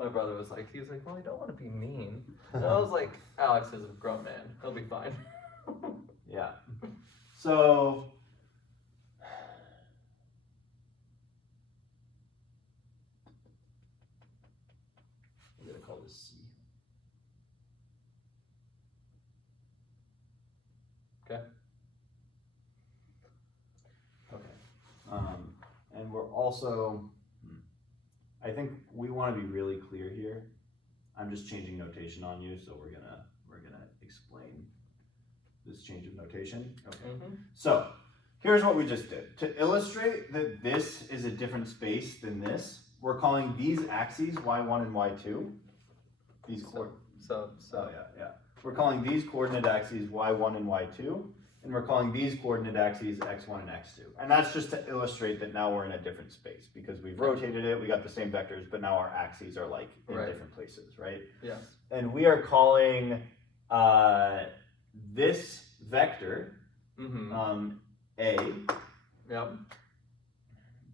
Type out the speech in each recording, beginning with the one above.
my brother was like, well, I don't want to be mean. And I was like, Alex is a grown man. He'll be fine. Yeah. So I'm going to call this C. Okay. Okay. And we're also, I think we want to be really clear here. I'm just changing notation on you, so we're gonna explain this change of notation. Okay. Mm-hmm. So here's what we just did. To illustrate that this is a different space than this, we're calling these axes y1 and y2. These We're calling these coordinate axes y1 and y2, and we're calling these coordinate axes x1 and x2. And that's just to illustrate that now we're in a different space because we've rotated it, we got the same vectors, but now our axes are like in different places, right? Yes. And we are calling this vector A. Yep.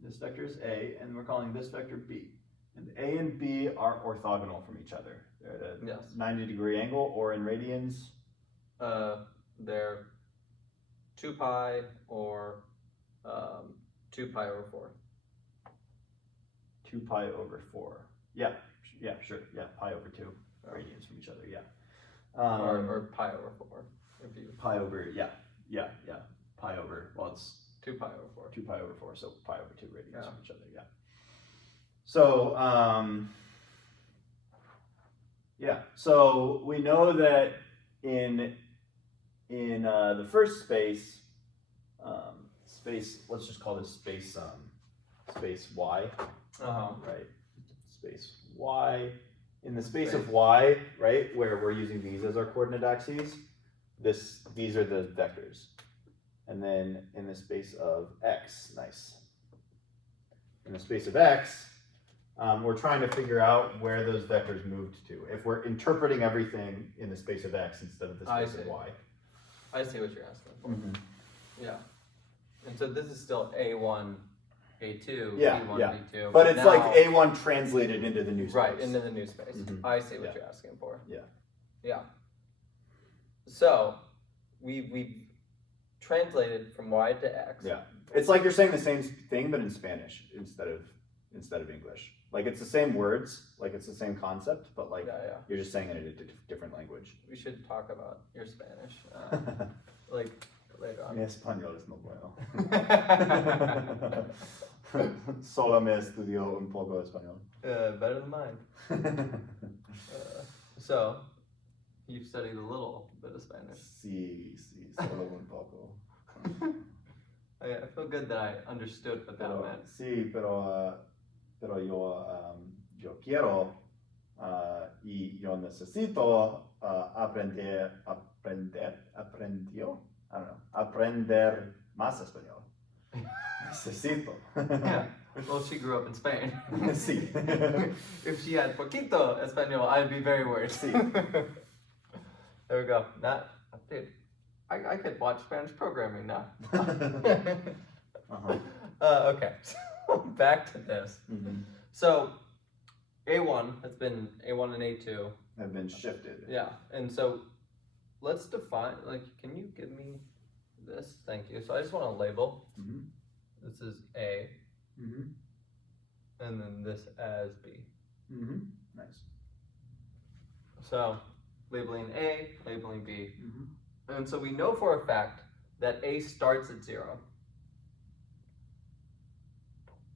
This vector is A, and we're calling this vector B. And A and B are orthogonal from each other. They're at a 90-degree angle, or in radians? They're 2 pi or 2 pi over 4. 2 pi over 4. Yeah, sure. Yeah, pi over 2 radians from each other, yeah. Or pi over 4. If you... Pi over, yeah. Pi over, well, it's 2 pi over 4. 2 pi over 4, so pi over 2 radians from each other, yeah. So, so we know that in the first space, let's just call this space y, right? Space y. In the space of y, right, where we're using these as our coordinate axes, these are the vectors. And then in the space of x, in the space of x, we're trying to figure out where those vectors moved to. If we're interpreting everything in the space of x instead of the space of y. I see what you're asking for. Yeah. And so this is still A1, A2, B1, B2. But it's now, like A1 translated into the new space. Right, into the new space. I see what you're asking for. Yeah. So we translated from y to x. Yeah. It's like you're saying the same thing, but in Spanish instead of English. Like it's the same words, like it's the same concept, but like you're just saying it in a different language. We should talk about your Spanish, like later on. Mi español es muy bueno. Solo me estudió un poco español. Better than mine. So, you've studied a little bit of Spanish. Sí, solo un poco. I feel good that I understood what that meant. Sí, pero yo quiero y yo necesito aprender más español. Necesito. Yeah. Well, she grew up in Spain. Sí. If she had poquito español, I'd be very worried. Sí. There we go. Dude, I could watch Spanish programming now. Okay, so back to this. So A1 and A2 have been shifted. Yeah, and so let's define, can you give me this? Thank you. So I just want to label. This is A. And then this as B. Nice. So labeling A, labeling B. And so we know for a fact that A starts at 0.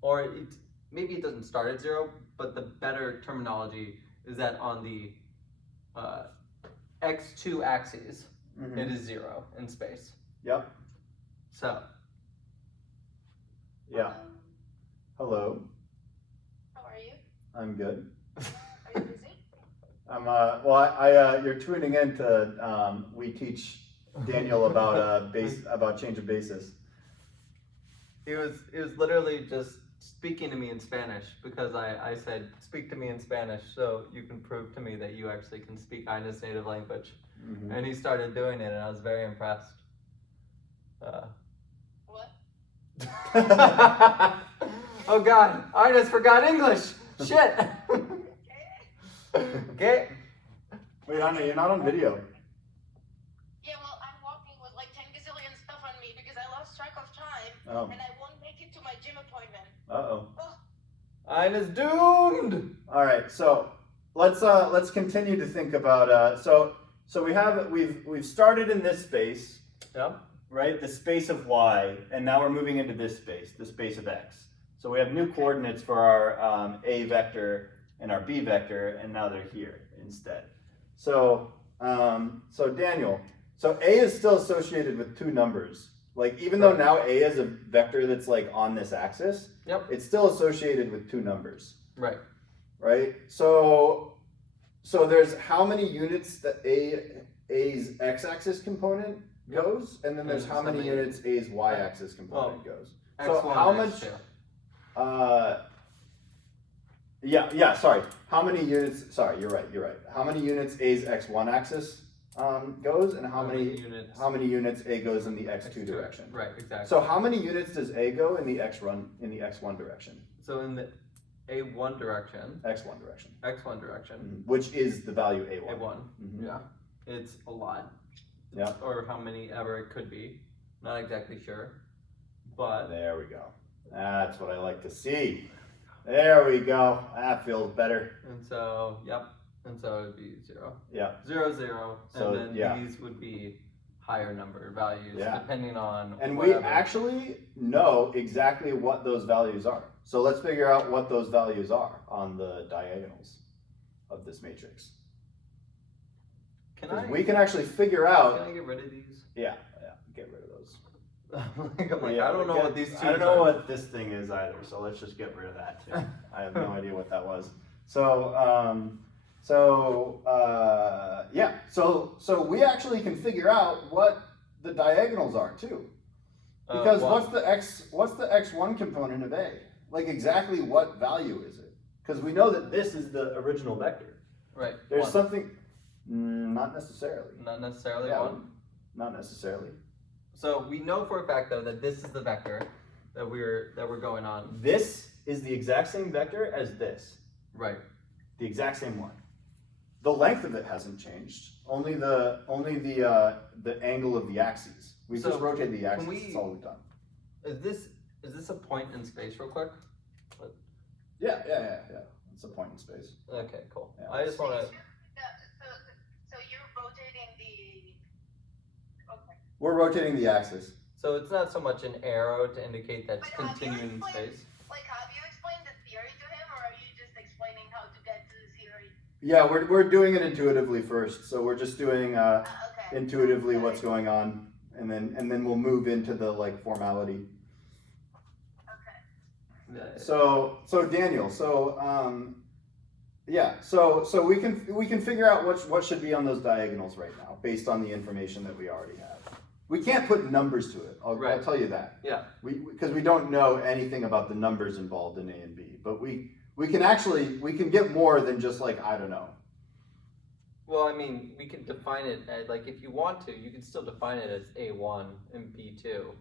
Or maybe it doesn't start at 0, but the better terminology is that on the x2 axes, it is 0 in space. Yep. So. Yeah. Hello. How are you? I'm good. Are you busy? I'm you're tuning in to we teach Daniel about about change of basis. It was literally just speaking to me in Spanish because I said speak to me in Spanish so you can prove to me that you actually can speak Ina's native language. And he started doing it and I was very impressed. What? Oh God, Ina's forgot English. Shit. Okay. Wait, Anna, you're not on video. Yeah, well, I'm walking with like 10 gazillion stuff on me because I lost track of time Oh. and I won't make it to my gym appointment. Uh-oh. Ines doomed. All right, so let's continue to think about so we've started in this space, Yep. right? The space of y, and now we're moving into this space, the space of x. So we have new coordinates for our a vector and our b vector, and now they're here instead. So so Daniel, so a is still associated with two numbers. Like even though now a is a vector that's like on this axis, Yep. it's still associated with two numbers. Right. Right? So there's how many units that A's x-axis component goes, and then there's how many units A's y-axis component goes. So X1, how much sorry. How many units you're right. How many units A's x1 axis goes, and how many units A goes in the x2 direction? Right, exactly. So how many units does A go in the x1 direction? So in the A1 direction. X1 direction. X1 direction. Which is the value A1. A1. Mhm. Yeah. It's a lot. Yeah. Or how many ever it could be. Not exactly sure. But There we go. That's what I like to see. There we go. That feels better. and so yep. And so it would be 0. Yeah. 0, 0. So, And then these would be higher number values depending on And whatever. we actually know exactly what those values are. So let's figure out what those values are on the diagonals of this matrix. We can actually figure out. Can I get rid of these? Yeah, get rid of those. I'm like, I don't know what these two I don't know what this thing is either, so let's just get rid of that too. I have no idea what that was. So we actually can figure out what the diagonals are too. Because what's the x1 component of A? Like exactly what value is it? Because we know that this is the original vector. Right. There's 1. something not necessarily. Not necessarily Yeah. 1. Not necessarily. So we know for a fact though that this is the vector that we're going on. This is the exact same vector as this. Right. The exact same one. The length of it hasn't changed. Only the angle of the axes. We So, just rotated the axes. can we- That's all we've done. Is this a point in space real quick? Yeah. It's a point in space. Okay, cool. Yeah. I just want to. So you're rotating the. Okay. We're rotating the axis. So it's not so much an arrow to indicate that it's But have you continuing in explained- space. Like, have you explained the theory to him, or are you just explaining how to get to the theory? Yeah, we're doing it intuitively first. So we're just doing Okay. intuitively what's going on, and then we'll move into the like formality. Okay. So Daniel, so we can figure out what should be on those diagonals right now based on the information that we already have. We can't put numbers to it. I'll tell you that. Yeah. Because we don't know anything about the numbers involved in A and B, but we can get more than just like I don't know. Well, I mean, we could define it as, like, if you want to, you can still define it as A1 and B2.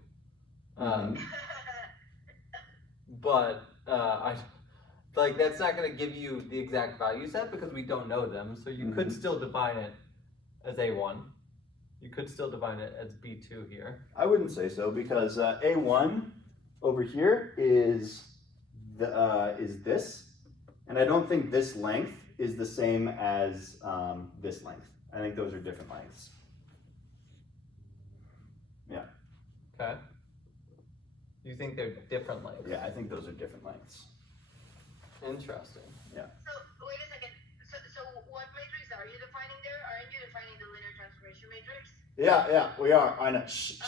But that's not going to give you the exact value set because we don't know them. So you could still define it as A1. You could still define it as B2 here. I wouldn't say so because A1 over here is this, and I don't think this length is the same as this length. I think those are different lengths. Yeah. Okay. You think they're different lengths? Yeah, I think those are different lengths. Interesting. Yeah. So wait a second. So what matrix are you defining there? Aren't you defining the linear transformation matrix? Yeah, we are. I know. Shh.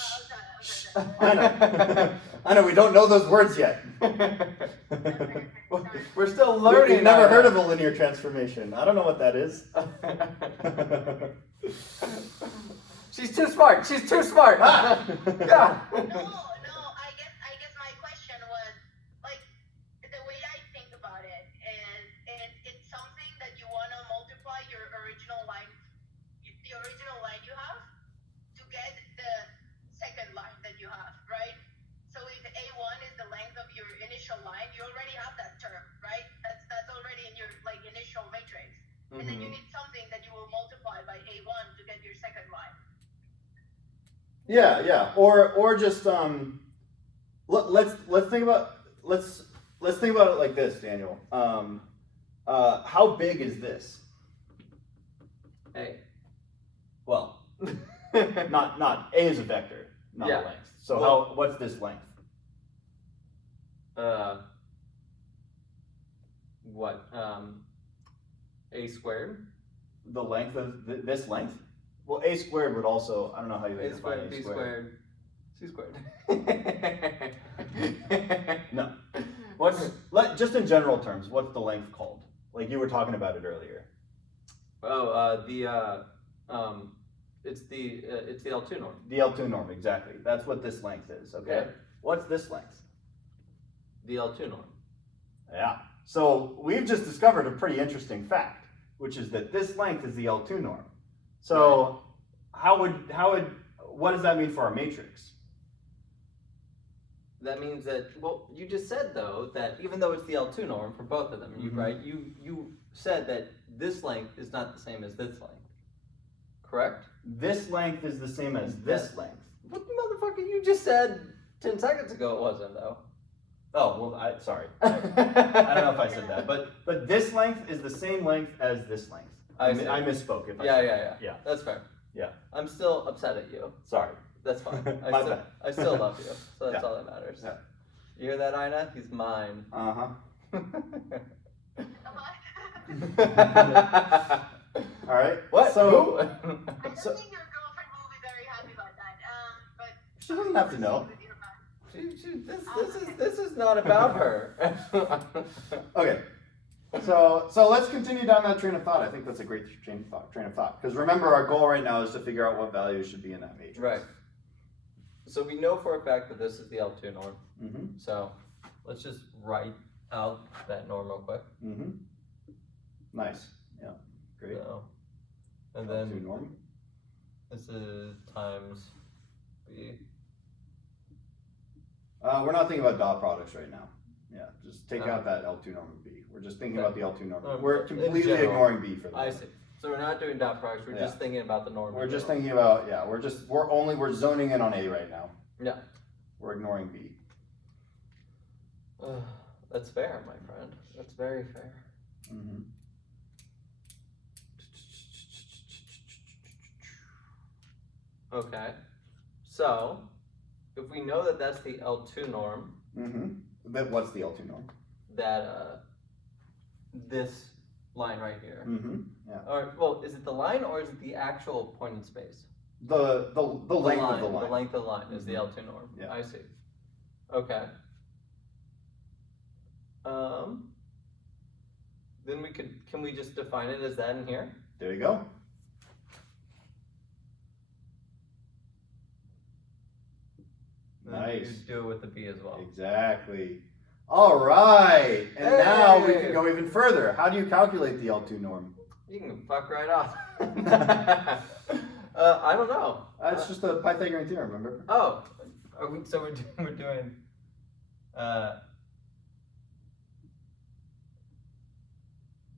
Okay. I know. I know. We don't know those words yet. We're still learning. We've never heard of a linear transformation. I don't know what that is. She's too smart. She's too smart. Yeah. No. I guess my question was like the way I think about it is it's something that you want to multiply your original line, the original line you have, to get the second line that you have, right? So if A1 is the length of your initial line, you already have that term, right? That's already in your like initial matrix. Yeah. Or just let's think about it like this, Daniel. How big is this? A. Well, not A is a vector, not a length. So what's this length? What? A squared? The length of this length? Well, A squared would also, I don't know how you A define squared, A B squared. squared, C squared. No. Just in general terms, what's the length called? Like you were talking about it earlier. It's the L2 norm. The L2 norm, exactly. That's what this length is, okay? Yeah. What's this length? The L2 norm. Yeah. So we've just discovered a pretty interesting fact, which is that this length is the L2 norm. So what does that mean for our matrix? That means that, well, you just said though that even though it's the L2 norm for both of them, right? You said that this length is not the same as this length, correct? This length is the same as this length. What the motherfucker you just said 10 seconds ago it wasn't though. Oh, well, sorry. I don't know if I said that, but this length is the same length as this length. I misspoke. Yeah. That's fair. Yeah. I'm still upset at you. Sorry. That's fine. bad. I still love you, so that's Yeah. all that matters. Yeah. You hear that, Ina? He's mine. Uh-huh. All right. What? So I don't think your girlfriend will be very happy about that. But she doesn't have to know. This is not about her. Okay. So let's continue down that train of thought. I think that's a great train of thought. Because remember, our goal right now is to figure out what values should be in that matrix. Right. So we know for a fact that this is the L2 norm. Mm-hmm. So let's just write out that norm real quick. Mm-hmm. Nice. Yeah. Great. So, and L2 then norm. this is times B. We're not thinking about dot products right now. Yeah, just take out that L2 norm of B. We're just thinking about the L2 norm. We're completely ignoring B for the moment. I see. So we're not doing dot products. We're just thinking about the norm. We're just thinking about we're zoning in on A right now. Yeah. We're ignoring B. That's fair, my friend. That's very fair. Mm-hmm. Okay. So if we know that that's the L2 norm, But what's the L2 norm? that this line right here. Yeah. Or well, is it the line or is it the actual point in space? The length of the line. The length of the line is the L2 norm. Yeah. I see. Okay. Then can we just define it as that in here? There you go. Then Nice. you do it with the B as well. Exactly. All right. And now we Hey! can go even further. How do you calculate the L2 norm? You can fuck right off. I don't know. It's just a Pythagorean theorem, remember? Oh, so we're doing.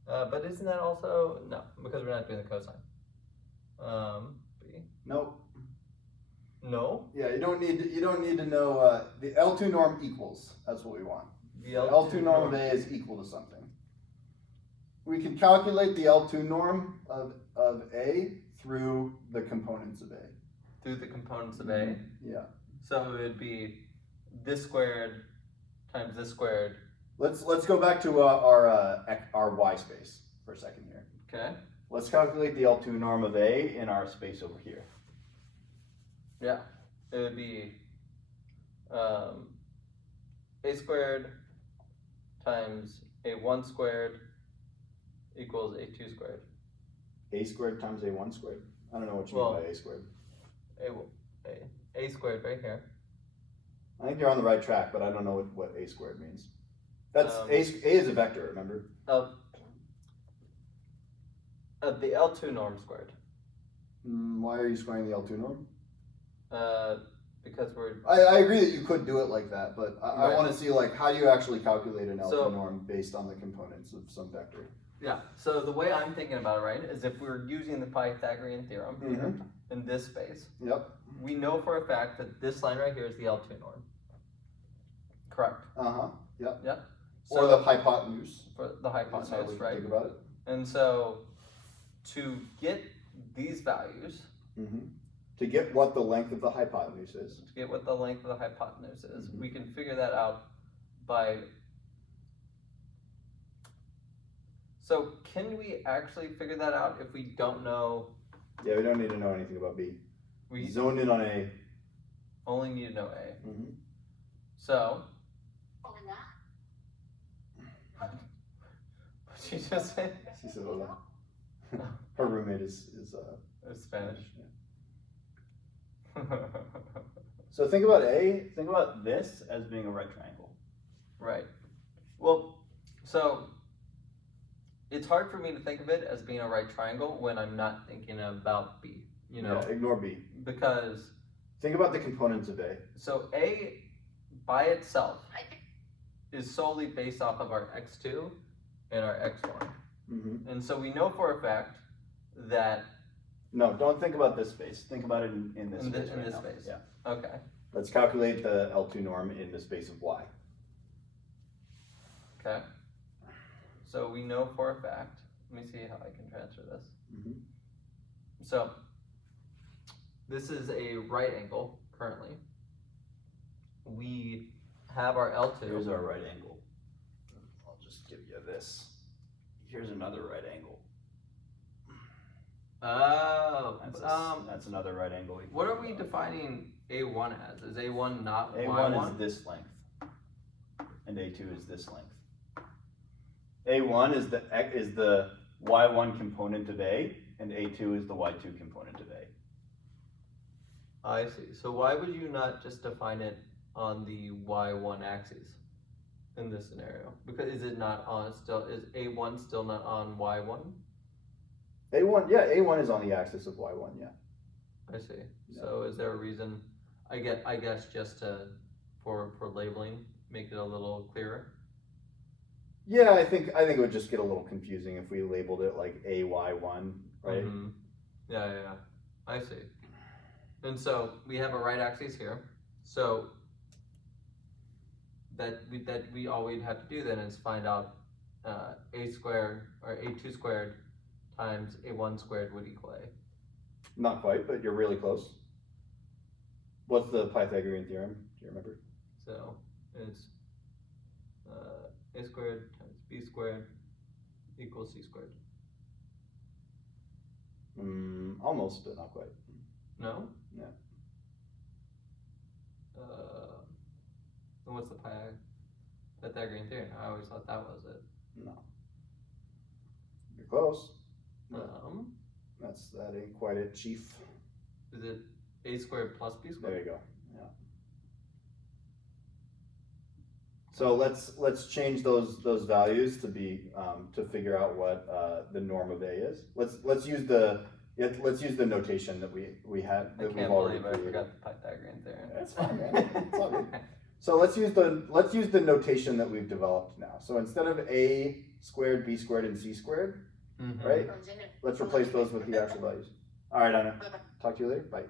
But isn't that also no? Because we're not doing the cosine. B. Nope. No. Yeah, you don't need to know the L2 norm equals. That's what we want. The L2 norm of A is equal to something. We can calculate the L2 norm of A through the components of A. Through the components of A. Yeah. So it would be this squared times this squared. Let's go back to our y space for a second here. Okay. Let's calculate the L2 norm of A in our space over here. Yeah. It would be A squared times A1 squared equals A2 squared. A squared times A1 squared? I don't know what you mean by A squared. A squared right here. I think you're on the right track, but I don't know what A squared means. That's A is a vector, remember? The L2 norm squared. Why are you squaring the L2 norm? because we're I agree that you could do it like that, but I Right. want to see like how do you actually calculate an L2 So- norm based on the components of some vector. yeah. So the way I'm thinking about it, right, is if we're using the Pythagorean theorem here in this space, Yep. we know for a fact that this line right here is the L2 norm. Correct. Yep. Yep. Or So the hypotenuse. for the That's how hypotenuse, we right? think about it. And so to get these values, To get what the length of the hypotenuse is. to get what the length of the hypotenuse is, we can figure that out by. So can we actually figure that out if we don't know? Yeah, we don't need to know anything about B. We Zone in on A. only need to know A. So what did you just say? She said, "Hola." Her roommate is It's Spanish. So think about A. Think about this as being a right triangle. Right. Well, so it's hard for me to think of it as being a right triangle when I'm not thinking about B, you know, Yeah, ignore B. because Think about the components of A. so A by itself is solely based off of our x2 and our x1. And so we know for a fact that No, don't think about this space. Think about it in this space. in right this now. space. Yeah. Okay. Let's calculate the L2 norm in the space of Y. Okay. So we know for a fact. Let me see how I can transfer this. So this is a right angle currently. We have our L2. Here's our right angle. I'll just give you this. Here's another right angle. Oh, That's another right angle. what are we defining A1 as? Is A1 not A1 Y1? is this length, and A2 is this length. A1 is the Y1 component of A, and A2 is the Y2 component of A. I see. So why would you not just define it on the Y1 axis in this scenario? Because is it not on still? Is A1 still not on Y1? A1 is on the axis of Y1, yeah. I see. Yeah. So is there a reason? I guess just for labeling, make it a little clearer. Yeah, I think it would just get a little confusing if we labeled it like AY1, right? Yeah. I see. And so we have a right axis here. So that we all we'd have to do then is find out A squared or A2 squared times A1 squared would equal A. Not quite, but you're really close. What's the Pythagorean theorem? Do you remember? So it's A squared times B squared equals C squared. Almost, but not quite. No? Yeah. Then what's the Pythagorean theorem? I always thought that was it. No. You're close. That ain't quite it, chief. Is it A squared plus B squared? There you go. Yeah. So let's change those values to be to figure out what the norm of A is. Let's use the notation that we had that I we've can't already believe I created. forgot the Pythagorean theorem. That's fine, man. It's all good. So let's use the notation that we've developed now. So instead of A squared, B squared, and C squared, right? Let's replace those with the actual values. All right, Anna. Talk to you later. Bye.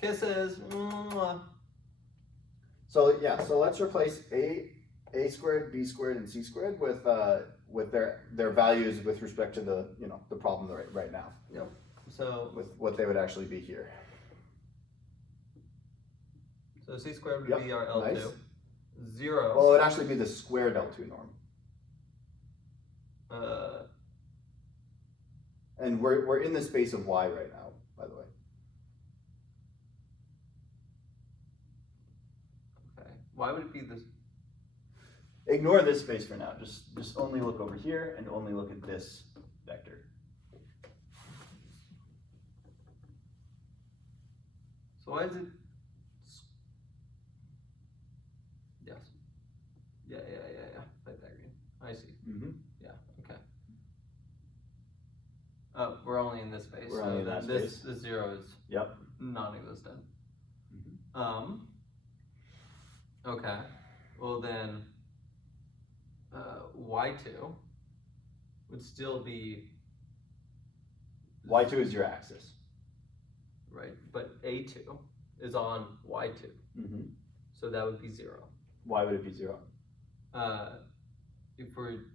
Kisses. Mwah. So let's replace A squared, B squared, and C squared with their values with respect to the problem right now. Yep. So With what they would actually be here. So C squared would be our L2. Nice. 0. Well, it would actually be the squared L2 norm. And we're in the space of Y right now, by the way. Okay. Why would it be this? Ignore this space for now. Just only look over here and only look at this vector. So why is it? Yes. Yeah. Pythagorean. I see. Yeah. Okay. We're only in this space. We're only in that space. This 0 is Yep. non-existent. Okay. Well then, y2 would still be y2 is your axis. right, but a2 is on y2, Mm-hmm. so that would be 0. Why would it be 0? If we're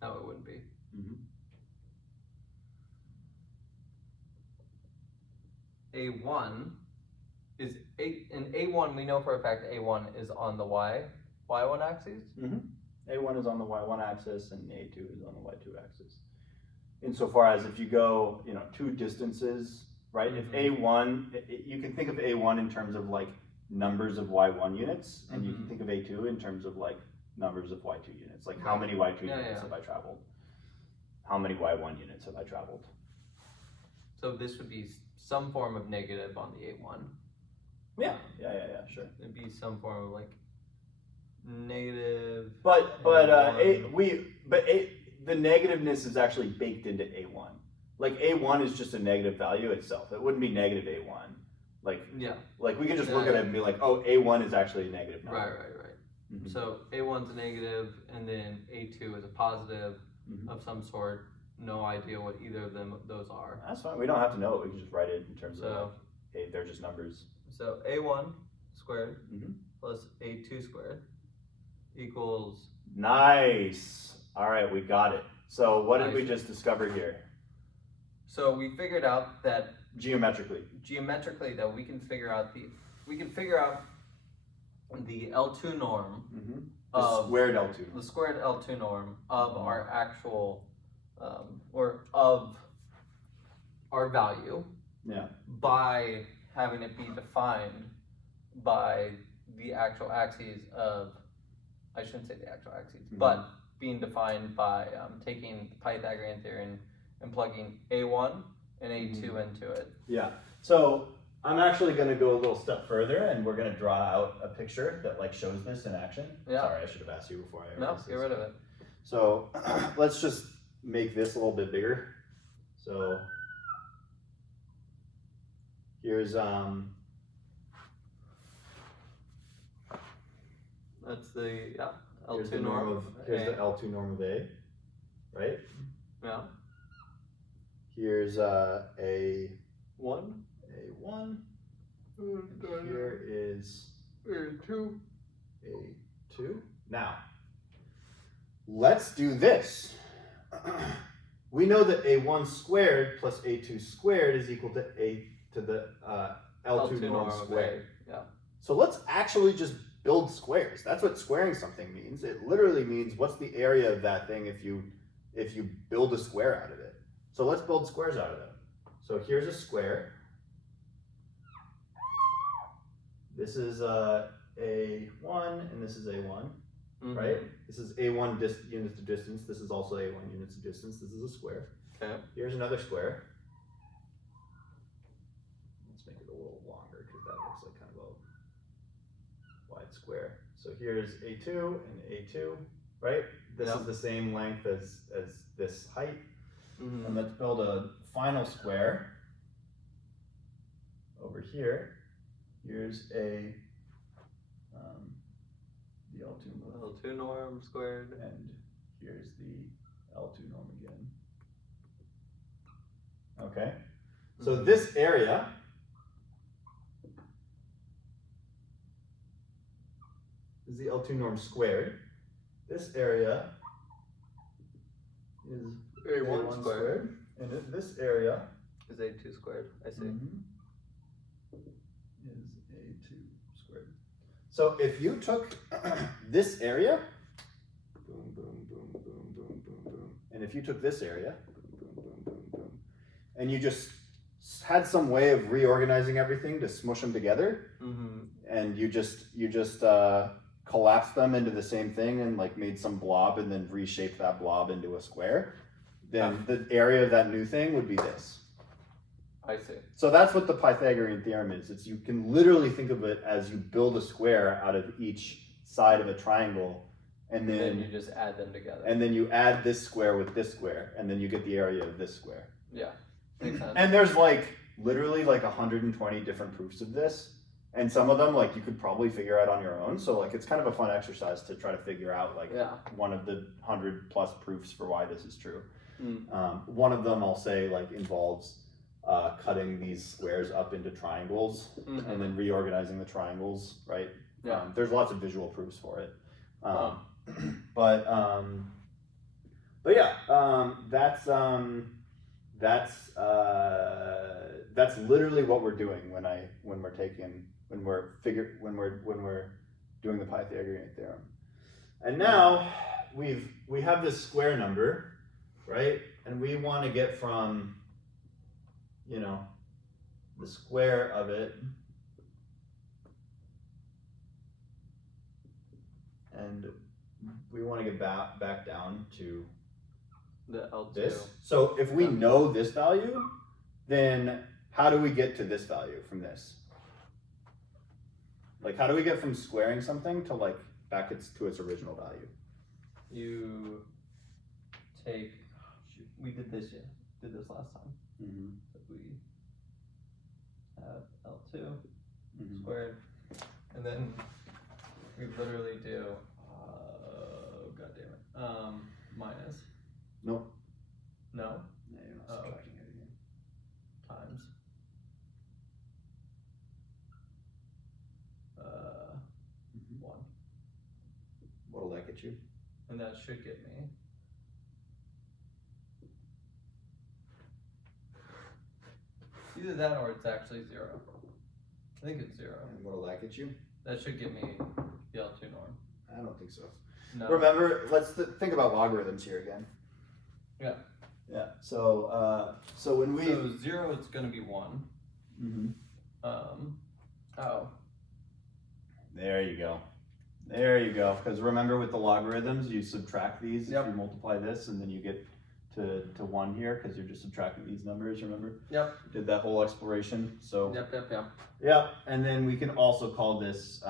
no, it wouldn't be. Mm-hmm. A1 is in A1, we know for a fact A1 is on the y1 axis. Mm-hmm. A1 is on the y1 axis and A2 is on the y2 axis. Insofar as if you go, two distances, right? If A1, you can think of A1 in terms of like numbers of y1 units, and you can think of A2 in terms of like numbers of y2 units. Like how many y2 units have I traveled? How many y1 units have I traveled? So this would be some form of negative on the A1. Yeah, sure. It'd be some form of like negative. The negativeness is actually baked into A1. Like A1 is just a negative value itself. It wouldn't be negative A1. Like we could just look at it and be like, oh, A1 is actually a negative number. Right. Mm-hmm. So A1's a negative, and then A2 is a positive of some sort. No idea what either of those are. That's fine. We don't have to know it. We can just write it in terms of hey, they're just numbers. So A1 squared plus A2 squared equals. Nice. All right, we got it. So what did we just discover here? So we figured out that geometrically that we can figure out the L2 norm the squared L2 norm of our actual or of our value by having it be defined by the actual axes of, I shouldn't say the actual axes, but being defined by taking the Pythagorean Theorem and plugging A1 and A2 into it. Yeah. So I'm actually going to go a little step further, and we're going to draw out a picture that like shows this in action. Yeah. Sorry, I should have asked you before I. No, get rid of it. So let's just make this a little bit bigger. So here's That's the L2 here's the norm of here's the L2 norm of A, right? Yeah. Here's A1. And here is A2. A2. Now, let's do this. We know that A1 squared plus A2 squared is equal to the L2 norm squared. Yeah. So let's actually just build squares. That's what squaring something means. It literally means what's the area of that thing if you build a square out of it. So let's build squares out of them. So here's a square. This is A1 and this is A1, right? This is A1 units of distance. This is also A1 units of distance. This is a square. Okay. Here's another square. Let's make it a little longer because that looks like kind of a wide square. So here's A2 and A2, right? This is the same length as this height. And let's build a final square over here. Here's the L2 norm squared. And here's the L2 norm again. Okay. So this area is the L2 norm squared. This area is A1 squared. And this area is A2 squared. I see. Is A2 squared. So if you took this area, boom, boom, boom, boom, boom, boom, boom, and if you took this area, boom, boom, boom, boom, boom, and you just had some way of reorganizing everything to smush them together, and you just collapsed them into the same thing and like made some blob and then reshaped that blob into a square, then the area of that new thing would be this. I see. So that's what the Pythagorean theorem is. It's you can literally think of it as you build a square out of each side of a triangle, and then you just add them together. And then you add this square with this square, and then you get the area of this square. Yeah, makes sense. And there's like literally like 120 different proofs of this. And some of them like you could probably figure out on your own. So like it's kind of a fun exercise to try to figure out like one of the 100+ proofs for why this is true. One of them I'll say like involves cutting these squares up into triangles and then reorganizing the triangles, right? Yeah. There's lots of visual proofs for it. But yeah, that's literally what we're doing when we're doing the Pythagorean theorem. And now we have this square number, right? And we want to get from, you know, the square of it, and we want to get back down to the L2. this. So if we know this value, then how do we get to this value from this? Like, how do we get from squaring something to like back to its original value? You take, we did this last time. So we have L2 squared, and then we literally do, god damn it, minus. Nope. No? Yeah, you're not subtracting anything. Times. One. What'll that get you? And that should get me. Either that or it's actually 0. I think it's 0. And what'll that get you? That should get me the L2 norm. I don't think so. No. Remember, let's think about logarithms here again. Yeah. Yeah. So when we So 0, it's going to be 1. Oh. There you go. There you go. Because remember with the logarithms, you subtract these Yep. if you multiply this, and then you get to 1 here because you're just subtracting these numbers. Remember? Yep. Did that whole exploration. So. Yep. Yeah. And then we can also call this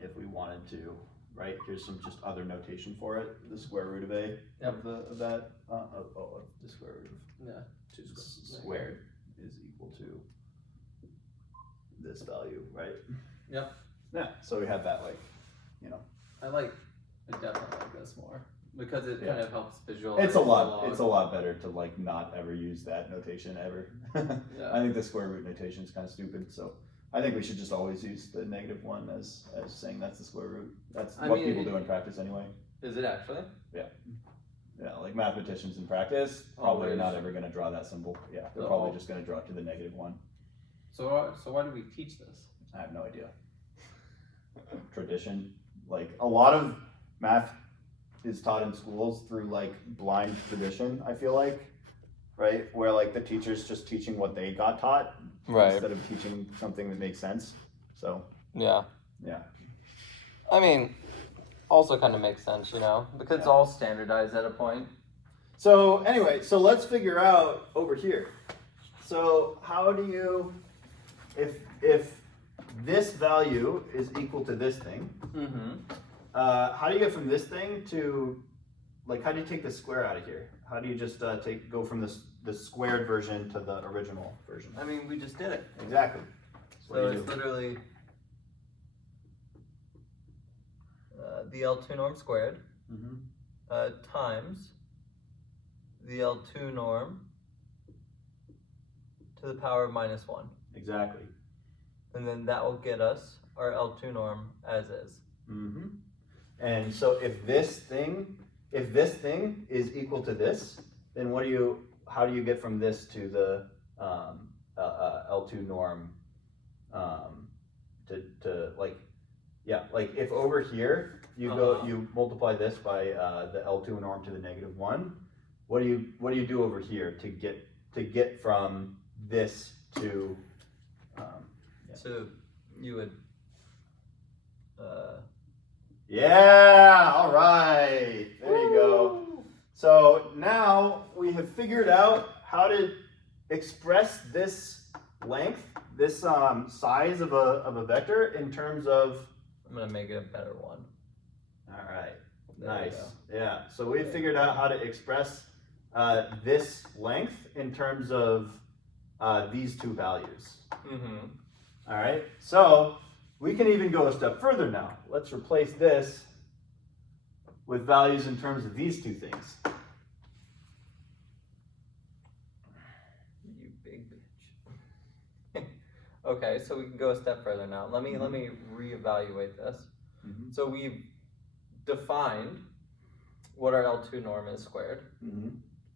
if we wanted to. Right. Here's some just other notation for it. The square root of a of that. The square root of 2 squared is equal to this value, right? Yep. Yeah. So we have that, like, you know. I definitely like this more because it kind of helps visualize. It's a lot better to like not ever use that notation ever. I think the square root notation is kind of stupid. So I think we should just always use the -1 as saying that's the square root. That's what people do in practice anyway. Is it actually? Yeah. Yeah, like mathematicians in practice probably are not ever going to draw that symbol. Yeah, they're probably just going to draw it to the -1. So why do we teach this? I have no idea. Tradition. Like a lot of math is taught in schools through like blind tradition, I feel like, right? Where like the teacher's just teaching what they got taught instead of teaching something that makes sense. So yeah. I mean, also kind of makes sense, you know, because it's all standardized at a point. So anyway, so let's figure out over here. So how do you, if this value is equal to this thing, how do you get from this thing to, like, how do you take the square out of here? How do you just go from the squared version to the original version? I mean, we just did it. Exactly. So it's literally the L2 norm squared times the L2 norm to the power of -1. Exactly. And then that will get us our L2 norm as is. And so if this thing is equal to this, then how do you get from this to the L2 norm to like, yeah, like if over here you multiply this by the L2 norm to the -1, what do you do over here to get from this to So you would yeah, all right, there you go. So now we have figured out how to express this length, this size of a vector in terms of, I'm gonna make it a better one. all right, There nice. Yeah, so we figured out how to express this length in terms of these two values. All right, so we can even go a step further now. Let's replace this with values in terms of these two things. You big bitch. Okay, so we can go a step further now. Let me reevaluate this. So we've defined what our L2 norm is squared.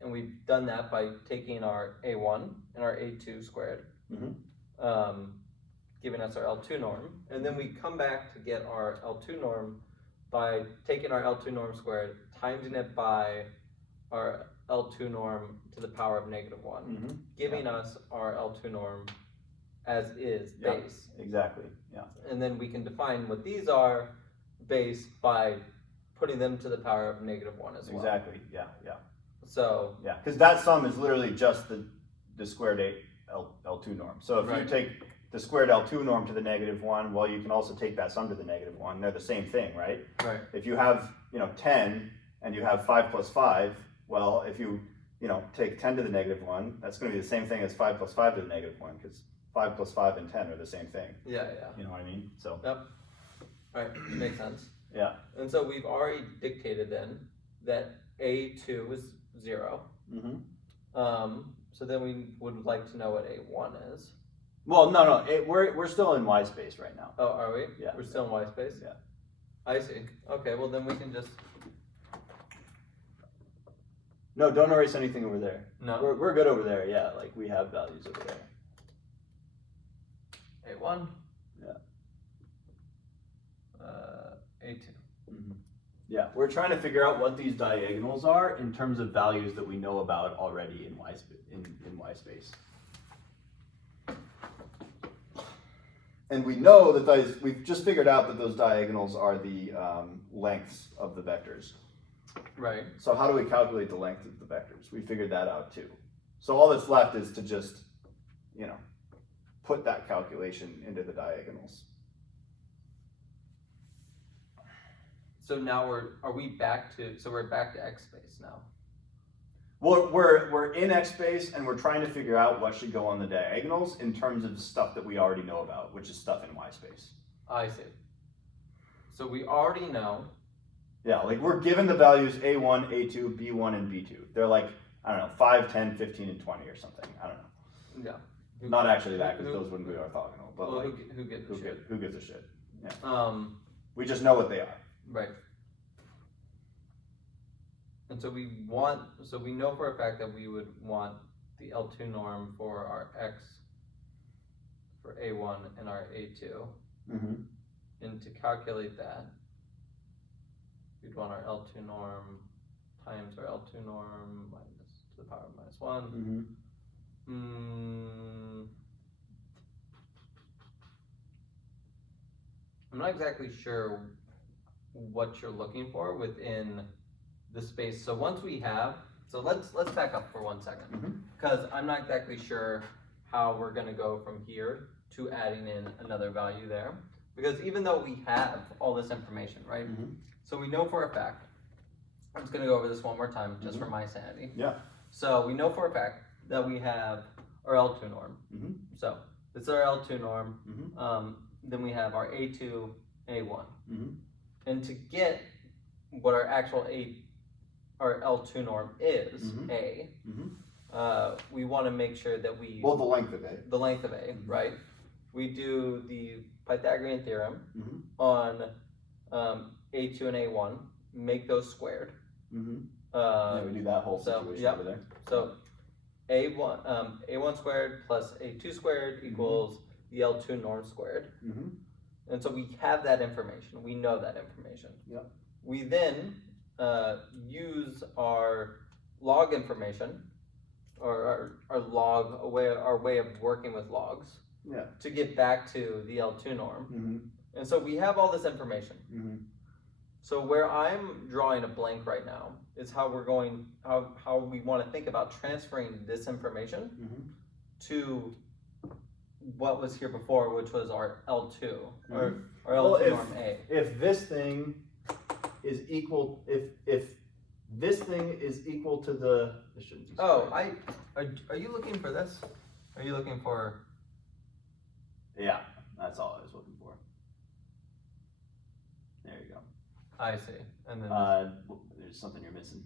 And we've done that by taking our A1 and our A2 squared, giving us our L2 norm. And then we come back to get our L2 norm by taking our L2 norm squared, timesing it by our L2 norm to the power of -1, giving us our L2 norm as is, base. Exactly, yeah. And then we can define what these are, base, by putting them to the power of -1 as well. Exactly, yeah. So yeah, because that sum is literally just the squared L2 norm. So if you take the squared L2 norm to the -1, well, you can also take that sum to the -1. They're the same thing, right? Right. If you have 10 and you have 5 plus 5, well, if you take 10 to the -1, that's going to be the same thing as 5 plus 5 to the -1, because 5 plus 5 and 10 are the same thing. Yeah. You know what I mean? So. Yep. Right. Makes sense. Yeah. And so we've already dictated then that A2 is 0. So then we would like to know what A1 is. Well, no, we're still in Y space right now. Oh, are we? Yeah. We're still in Y space? Yeah. I see. Okay, well then we can just... No, don't erase anything over there. No? We're good over there, yeah, like we have values over there. A1? Yeah. A2. Yeah, we're trying to figure out what these diagonals are in terms of values that we know about already in Y space. And we know that we've just figured out that those diagonals are the lengths of the vectors. Right. So how do we calculate the length of the vectors? We figured that out too. So all that's left is to just, put that calculation into the diagonals. So now we're back to X space now. Well, we're in X space and we're trying to figure out what should go on the diagonals in terms of stuff that we already know about, which is stuff in Y space. I see. So we already know. Yeah, like we're given the values A1, A2, B1, and B2. They're like, I don't know, 5, 10, 15, and 20 or something. I don't know. Yeah. Not actually that, because those wouldn't be orthogonal. But well, like, who gives a shit? Who gives a shit? Yeah. We just know what they are. Right. And so we know for a fact that we would want the L2 norm for our X for A1 and our A2. And to calculate that, we'd want our L2 norm times our L2 norm minus to the power of -1. I'm not exactly sure what you're looking for within the space. So once we have, so let's back up for 1 second, because I'm not exactly sure how we're going to go from here to adding in another value there, because even though we have all this information, right? So we know for a fact, I'm just going to go over this one more time just for my sanity. Yeah. So we know for a fact that we have our L2 norm. So this is our L2 norm. Then we have our A2, A1. And to get what our actual our L2 norm is, A, we want to make sure that we... Well, the length of A. The length of A, right? We do the Pythagorean Theorem on A2 and A1, make those squared. Yeah, we do that whole situation over there. So A1 squared plus A2 squared equals the L2 norm squared. And so we have that information. We know that information. We then use our log information, or our log, our way of working with logs, to get back to the L2 norm. And so we have all this information. So where I'm drawing a blank right now is how we want to think about transferring this information to what was here before, which was our L2, or our L2 norm A. If this thing is equal, if this thing is equal to the, this shouldn't be Oh, squared. are you looking for this? Are you looking for? Yeah, that's all I was looking for. There you go. I see. And then There's something you're missing.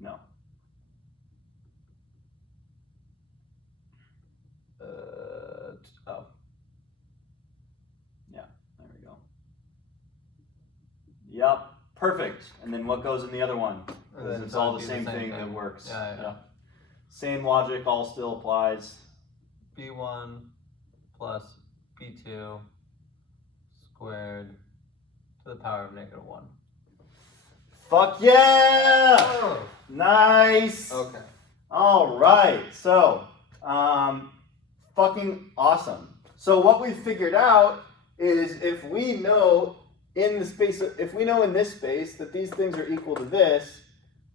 No. Oh. Yeah, there we go. Yep, perfect. And then what goes in the other one? Because it's all the same thing that works. Yeah. Same logic all still applies. B1 plus B2 squared to the power of -1. Fuck yeah! Oh. Nice! Okay. All right, so, fucking awesome. So what we figured out is if we know in the space, if we know in this space that these things are equal to this,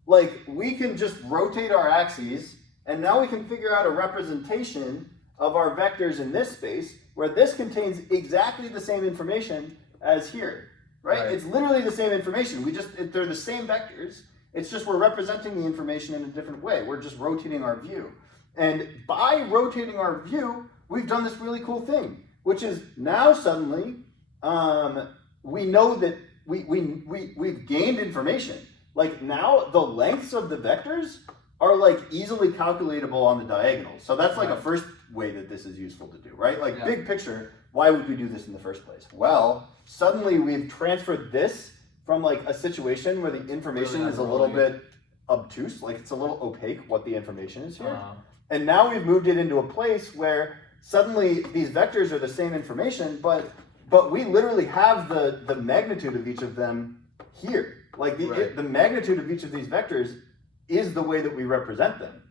like we can just rotate our axes, and now we can figure out a representation of our vectors in this space where this contains exactly the same information as here, right? It's literally the same information. They're the same vectors. It's just we're representing the information in a different way. We're just rotating our view. And by rotating our view, we've done this really cool thing, which is now suddenly we know that we've gained information. Like now the lengths of the vectors are like easily calculatable on the diagonals. So that's like a first way that this is useful to do, right? Like big picture, why would we do this in the first place? Well, suddenly we've transferred this from like a situation where the information is a little bit obtuse, like it's a little opaque what the information is here. And now we've moved it into a place where suddenly these vectors are the same information, but we literally have the magnitude of each of them here. Like the magnitude of each of these vectors is the way that we represent them.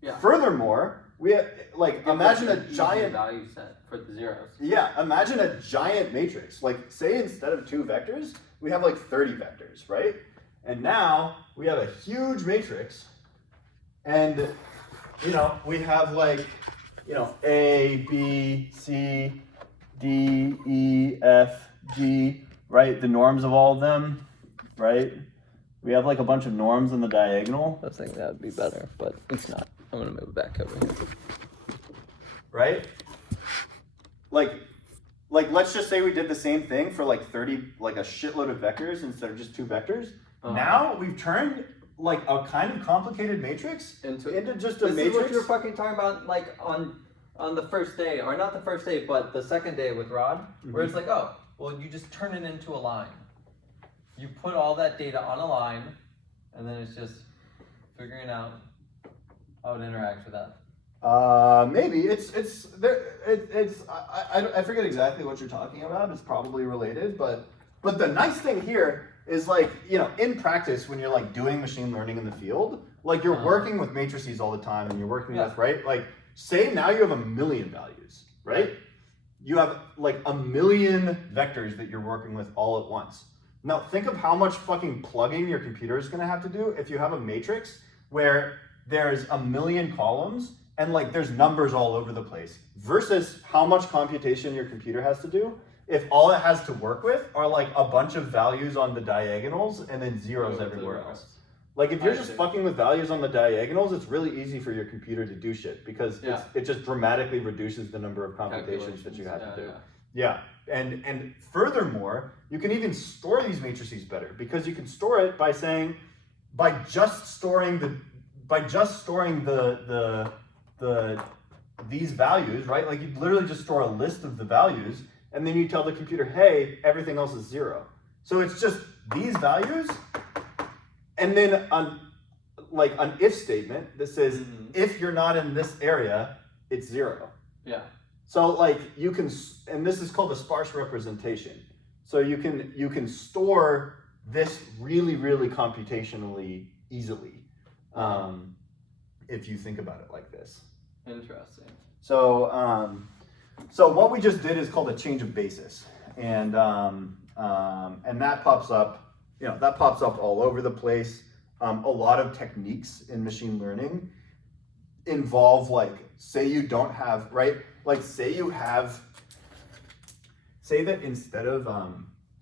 Yeah. Furthermore, we have, like imagine a giant value set for the zeros. Yeah, imagine a giant matrix. Like say instead of 2 vectors, we have like 30 vectors, right? And now we have a huge matrix, and we have like A, B, C, D, E, F, G, right? The norms of all of them, right? We have like a bunch of norms in the diagonal. I think that would be better, but it's not. I'm gonna move it back over here. Right? Like let's just say we did the same thing for like 30, like a shitload of vectors instead of just 2 vectors. Now we've turned like a kind of complicated matrix into just a matrix. This is what you were fucking talking about, like on the first day, or not the first day, but the second day with Rod, where it's like, oh, well, you just turn it into a line. You put all that data on a line, and then it's just figuring out how it interacts with that. Maybe I forget exactly what you're talking about. It's probably related, but the nice thing here is like, in practice, when you're like doing machine learning in the field, like you're working with matrices all the time, and you're working with, right? Like say now you have 1 million values, right? You have like 1 million vectors that you're working with all at once. Now think of how much fucking plugging your computer is gonna have to do if you have a matrix where there's 1 million columns and like there's numbers all over the place, versus how much computation your computer has to do if all it has to work with are like a bunch of values on the diagonals and then zeros everywhere else. Like if you're just fucking with values on the diagonals, it's really easy for your computer to do shit because it just dramatically reduces the number of computations that you have to do. Yeah, and furthermore, you can even store these matrices better because you can store it by saying, by just storing these values, right? Like you literally just store a list of the values, and then you tell the computer, hey, everything else is 0. So it's just these values, and then an if statement that says, if you're not in this area, it's 0. Yeah. So like you can, and this is called a sparse representation. So you can store this really, really computationally easily, if you think about it like this. Interesting. So what we just did is called a change of basis, and that pops up, that pops up all over the place. A lot of techniques in machine learning involve like, say you don't have, right? Like say that instead of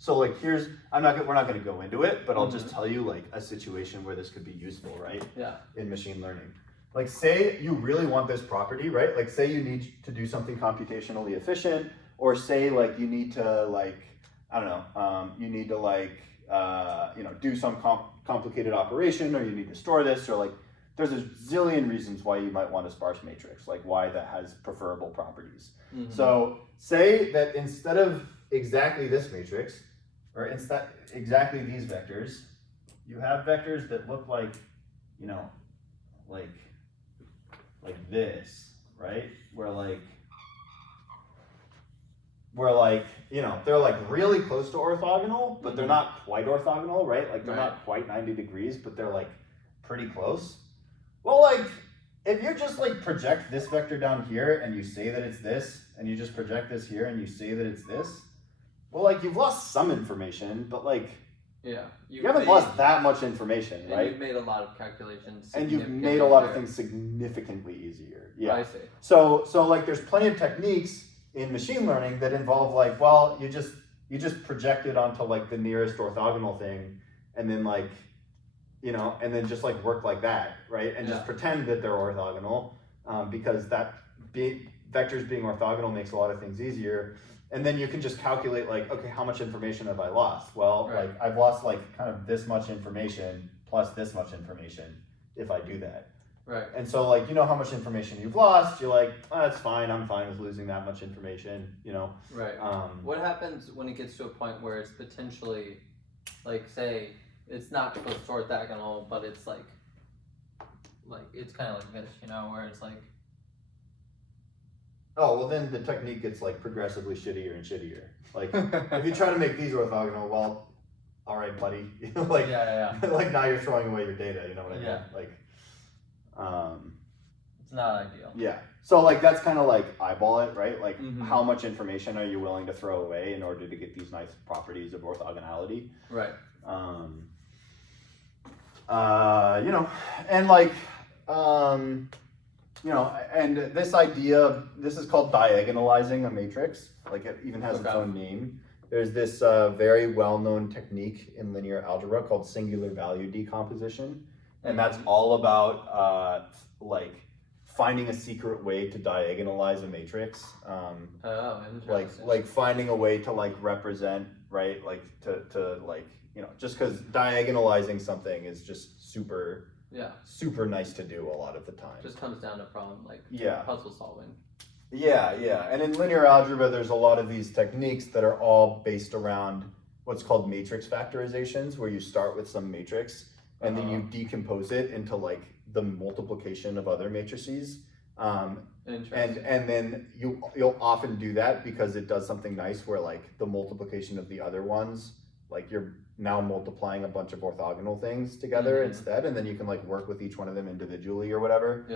So like here's, we're not gonna go into it, but I'll just tell you like a situation where this could be useful, right? Yeah. In machine learning. Like say you really want this property, right? Like say you need to do something computationally efficient, or say like you need to like, I don't know, you need to like, you know, do some complicated operation, or you need to store this, or like, there's a zillion reasons why you might want a sparse matrix, like why that has preferable properties. So say that instead of exactly this matrix, or instead exactly these vectors, you have vectors that look like, you know, like this, right? Where like, you know, they're like really close to orthogonal, but they're not quite orthogonal, right? Like they're not quite 90 degrees, but they're like pretty close. Well, like if you just like project this vector down here and you say that it's this, and you just project this here and you say that it's this, well, like you've lost some information, but like you haven't lost that much information, right? And you've made a lot of calculations. And you've made a lot of things significantly easier. Yeah. I see. So like there's plenty of techniques in machine learning that involve like, well, you just project it onto like the nearest orthogonal thing, and then like, you know, and then just like work like that, right? And just pretend that they're orthogonal, because that vectors being orthogonal makes a lot of things easier. And then you can just calculate like, okay, how much information have I lost? Well, like I've lost like kind of this much information plus this much information if I do that. Right. And so like, you know how much information you've lost, you're like, oh, that's fine, I'm fine with losing that much information, you know? Right. What happens when it gets to a point where it's potentially, like say, it's not close to orthogonal, but it's like it's kind of like this, you know, where it's like, oh, well then the technique gets like progressively shittier and shittier. Like if you try to make these orthogonal, well, all right, buddy. Like, like now you're throwing away your data, you know what I mean? Like, it's not ideal. Yeah. So like that's kind of like eyeball it, right? Like how much information are you willing to throw away in order to get these nice properties of orthogonality? Right. You know, and like, you know, and this idea, this is called diagonalizing a matrix. Like it even has its own name. There's this very well-known technique in linear algebra called singular value decomposition. And that's all about like finding a secret way to diagonalize a matrix. Like finding a way to like represent, right? Like to like, you know, just because diagonalizing something is just super nice to do a lot of the time. Just comes down to problem like puzzle solving. Yeah. And in linear algebra, there's a lot of these techniques that are all based around what's called matrix factorizations, where you start with some matrix and then you decompose it into like the multiplication of other matrices. And then you'll often do that because it does something nice where like the multiplication of the other ones, like you're now multiplying a bunch of orthogonal things together instead, and then you can like work with each one of them individually or whatever.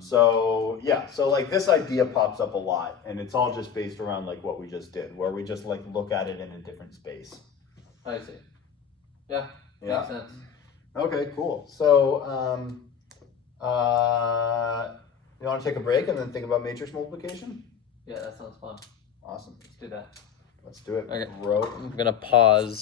So like this idea pops up a lot, and it's all just based around like what we just did, where we just like look at it in a different space. I see. Yeah. Makes sense. Okay, cool. So you want to take a break and then think about matrix multiplication? Yeah, that sounds fun. Awesome. Let's do that. Let's do it. Okay. Bro. I'm gonna pause.